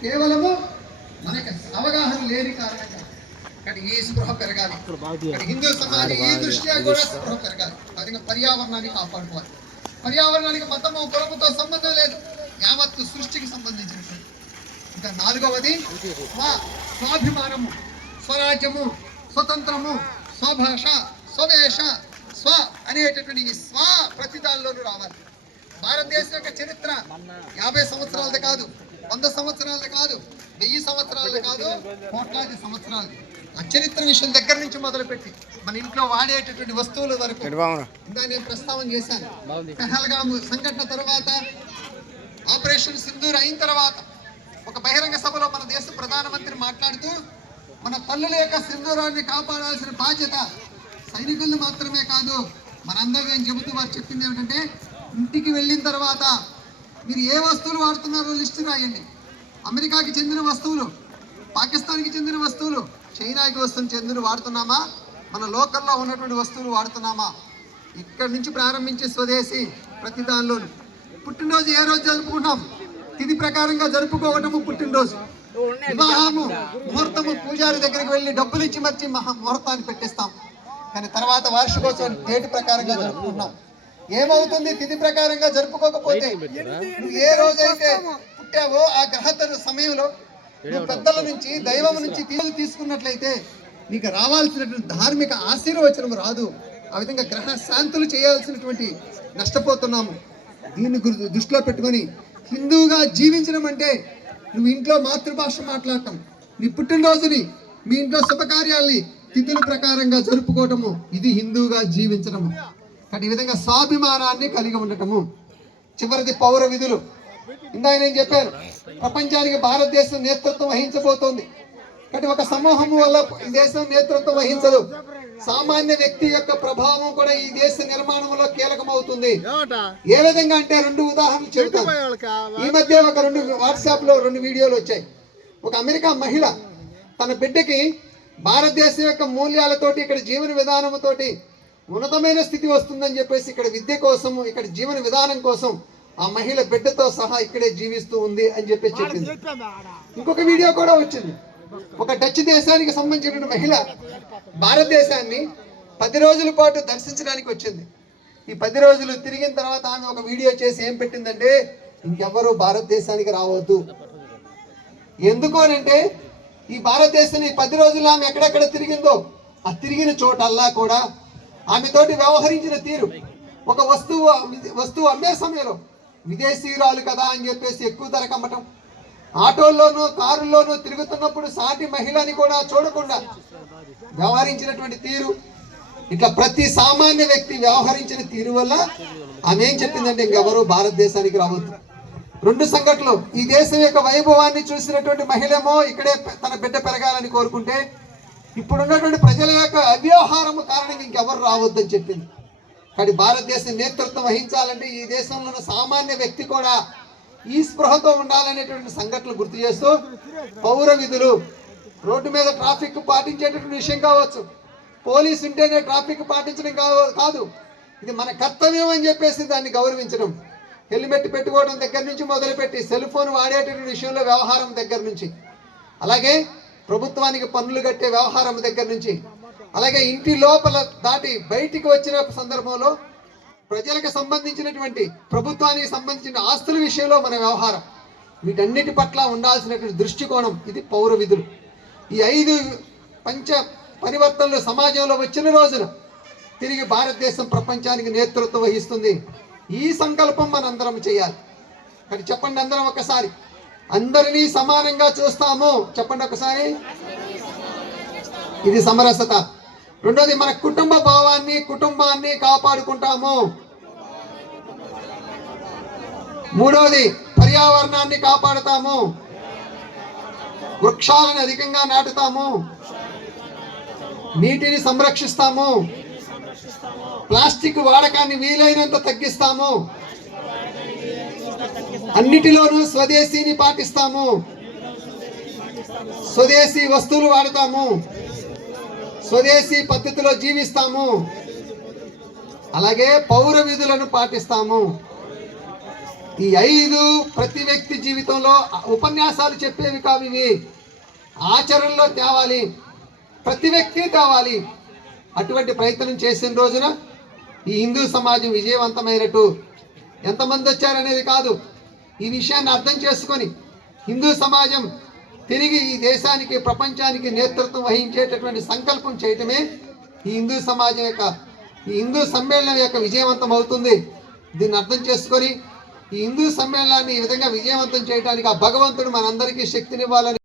కేవలము మనకి అవగాహన లేని కారణంగా ఇక్కడ ఈ స్పృహ పెరగాలి. హిందూ సమాజం ఈ దృష్ట్యా కూడా స్పృహ పెరగాలి. అదే పర్యావరణాన్ని కాపాడుకోవాలి. పర్యావరణానికి మతము కులముతో సంబంధం లేదు, యావత్తు సృష్టికి సంబంధించినటువంటి. ఇంకా నాలుగవది స్వాభిమానము, స్వరాజ్యము, స్వతంత్రము, స్వభాష, స్వవేష, స్వ అనేటటువంటి ఈ స్వ ప్రతిదాల్లోనూ రావాలి. భారతదేశం యొక్క చరిత్ర 50 సంవత్సరాలది కాదు, 100 సంవత్సరాలది కాదు, 1000 సంవత్సరాలది కాదు, కోట్లాది సంవత్సరాలు. ఆ చరిత్ర విషయం దగ్గర నుంచి మొదలుపెట్టి మన ఇంట్లో వాడేటటువంటి వస్తువుల వరకు ఇంకా నేను ప్రస్తావన చేశాను. పెహల్గాం సంఘటన తర్వాత, ఆపరేషన్ సింధూర్ అయిన తర్వాత ఒక బహిరంగ సభలో మన దేశ ప్రధానమంత్రి మాట్లాడుతూ మన తల్లుల యొక్క సింధూరాన్ని కాపాడాల్సిన బాధ్యత సైనికులను మాత్రమే కాదు మనందరికీ అని చెబుతూ వారు చెప్పింది ఏమిటంటే, ఇంటికి వెళ్ళిన తర్వాత మీరు ఏ వస్తువులు వాడుతున్నారో లిస్టు రాయండి. అమెరికాకి చెందిన వస్తువులు, పాకిస్తాన్కి చెందిన వస్తువులు, చైనాకి వస్తున్న చెందిన వాడుతున్నామా, మన లోకల్లో ఉన్నటువంటి వస్తువులు వాడుతున్నామా? ఇక్కడి నుంచి ప్రారంభించే స్వదేశీ ప్రతి దానిలోను. పుట్టినరోజు ఏ రోజు జరుపుకుంటాం? తిథి ప్రకారంగా జరుపుకోవటము పుట్టినరోజు. వివాహము ముహూర్తము పూజారి దగ్గరికి వెళ్ళి డబ్బులు ఇచ్చి మర్చి ముహూర్తాన్ని పెట్టిస్తాం. కానీ తర్వాత వార్షికోత్సవం డేట్ ప్రకారంగా జరుపుకుంటున్నాం. ఏమవుతుంది? తిథి ప్రకారంగా జరుపుకోకపోతే నువ్వు ఏ రోజైతే పుట్టావో ఆ గ్రహత సమయంలో నువ్వు పెద్దల నుంచి, దైవం నుంచి తీసుకున్నట్లయితే నీకు రావాల్సినటువంటి ధార్మిక ఆశీర్వచనం రాదు. ఆ విధంగా గ్రహ శాంతులు చేయాల్సినటువంటి నష్టపోతున్నాము. దీన్ని దృష్టిలో పెట్టుకొని హిందువుగా జీవించడం అంటే నువ్వు ఇంట్లో మాతృభాష మాట్లాడటం, నీ పుట్టినరోజుని, మీ ఇంట్లో శుభకార్యాల్ని తిథుల ప్రకారంగా జరుపుకోవటము, ఇది హిందువుగా జీవించడము. కానీ ఈ విధంగా స్వాభిమానాన్ని కలిగి ఉండటము. చివరిది పౌర విధులు. ఇందాక నేను చెప్పాను, ప్రపంచానికి భారతదేశం నేతృత్వం వహించబోతోంది. కానీ ఒక సమూహం వల్ల ఈ దేశం నేతృత్వం వహించదు. సామాన్య వ్యక్తి యొక్క ప్రభావం కూడా ఈ దేశ నిర్మాణంలో కీలకమవుతుంది. ఏ విధంగా అంటే 2 ఉదాహరణలు చెబుతాను. ఈ మధ్య ఒక 2 వాట్సాప్ లో 2 వీడియోలు వచ్చాయి. ఒక అమెరికా మహిళ తన బిడ్డకి భారతదేశం యొక్క మూల్యాలతోటి, ఇక్కడ జీవన విధానంతోటి ఉన్నతమైన స్థితి వస్తుందని చెప్పేసి ఇక్కడ విద్య కోసం, ఇక్కడ జీవన విధానం కోసం ఆ మహిళ బిడ్డతో సహా ఇక్కడే జీవిస్తూ ఉంది అని చెప్పి చెప్పింది. ఇంకొక వీడియో కూడా వచ్చింది. ఒక డచ్ దేశానికి సంబంధించిన మహిళ భారతదేశాన్ని 10 రోజుల పాటు దర్శించడానికి వచ్చింది. ఈ 10 రోజులు తిరిగిన తర్వాత ఆమె ఒక వీడియో చేసి ఏం పెట్టిందంటే, ఇంకెవ్వరూ భారతదేశానికి రావద్దు. ఎందుకు అనంటే, ఈ భారతదేశాన్ని 10 రోజులు ఆమె ఎక్కడెక్కడ తిరిగిందో ఆ తిరిగిన చోటల్లా కూడా ఆమెతోటి వ్యవహరించిన తీరు, ఒక వస్తువు అమ్మే సమయంలో విదేశీయురాలు కదా అని చెప్పేసి ఎక్కువ ధరకు అమ్మటం, ఆటోల్లోనూ కారుల్లోనూ తిరుగుతున్నప్పుడు సాటి మహిళని కూడా చూడకుండా వ్యవహరించినటువంటి తీరు, ఇట్లా ప్రతి సామాన్య వ్యక్తి వ్యవహరించిన తీరు వల్ల ఆమె ఏం చెప్పిందంటే, ఇంకెవరూ భారతదేశానికి రావద్దు. 2 సంఘటనలు. ఈ దేశం యొక్క వైభవాన్ని చూసినటువంటి మహిళేమో ఇక్కడే తన బిడ్డ పెరగాలని కోరుకుంటే, ఇప్పుడున్నటువంటి ప్రజల యొక్క అవ్యవహారము కారణంగా ఇంకెవరు రావద్దని చెప్పింది. కానీ భారతదేశం నేతృత్వం వహించాలంటే ఈ దేశంలో ఉన్న సామాన్య వ్యక్తి కూడా ఈ స్పృహతో ఉండాలనేటువంటి సంఘటనలు గుర్తు చేస్తూ, పౌర విధులు, రోడ్డు మీద ట్రాఫిక్ పాటించేటటువంటి విషయం కావచ్చు, పోలీసు ఉంటేనే ట్రాఫిక్ పాటించడం కాదు, ఇది మన కర్తవ్యం అని చెప్పేసి దాన్ని గౌరవించడం. హెల్మెట్ పెట్టుకోవడం దగ్గర నుంచి మొదలుపెట్టి సెల్ ఫోన్ వాడేటటువంటి విషయంలో వ్యవహారం దగ్గర నుంచి, అలాగే ప్రభుత్వానికి పన్నులు కట్టే వ్యవహారం దగ్గర నుంచి, అలాగే ఇంటి లోపల దాటి బయటికి వచ్చిన సందర్భంలో ప్రజలకు సంబంధించినటువంటి, ప్రభుత్వానికి సంబంధించిన ఆస్తుల విషయంలో మన వ్యవహారం, వీటన్నిటి పట్ల ఉండాల్సినటువంటి దృష్టికోణం, ఇది పౌర విధులు. ఈ 5 పంచ పరివర్తనలు సమాజంలో వచ్చిన రోజున తిరిగి భారతదేశం ప్రపంచానికి నేతృత్వం వహిస్తుంది. ఈ సంకల్పం మనందరం చేయాలి. కానీ చెప్పండి అందరం ఒకసారి, అందరినీ సమానంగా చూస్తాము. చెప్పండి ఒకసారి. ఇది సమరసత. రెండోది, మన కుటుంబ భావాన్ని, కుటుంబాన్ని కాపాడుకుంటాము. మూడోది, పర్యావరణాన్ని కాపాడుతాము. వృక్షాలను అధికంగా నాటుతాము. నీటిని సంరక్షిస్తాము. ప్లాస్టిక్ వాడకాన్ని వీలైనంత తగ్గిస్తాము. అన్నిటిలోనూ స్వదేశీని పాటిస్తాము. స్వదేశీ వస్తువులు వాడతాము. స్వదేశీ పద్ధతిలో జీవిస్తాము. అలాగే పౌర విధులను పాటిస్తాము. ఈ 5 ప్రతి వ్యక్తి జీవితంలో ఉపన్యాసాలు చెప్పేవి కావు, ఇవి ఆచరణలో తేవాలి, ప్రతి వ్యక్తి తేవాలి. అటువంటి ప్రయత్నం చేసిన రోజున ఈ హిందూ సమాజం విజయవంతమైనట్టు. ఎంతమంది వచ్చారనేది కాదు, ఈ విషయాన్ని అర్థం చేసుకొని హిందూ సమాజం తిరిగి ఈ దేశానికి ప్రపంచానికి నేతృత్వం వహించేటటువంటి సంకల్పం చేయటమే ఈ హిందూ సమాజం యొక్క ఈ హిందూ సమ్మేళనం యొక్క విజయవంతం అవుతుంది. దీన్ని అర్థం చేసుకొని ఈ హిందూ సమ్మేళనాన్ని ఈ విధంగా విజయవంతం చేయడానికి ఆ భగవంతుడు మనందరికీ శక్తినివ్వాలని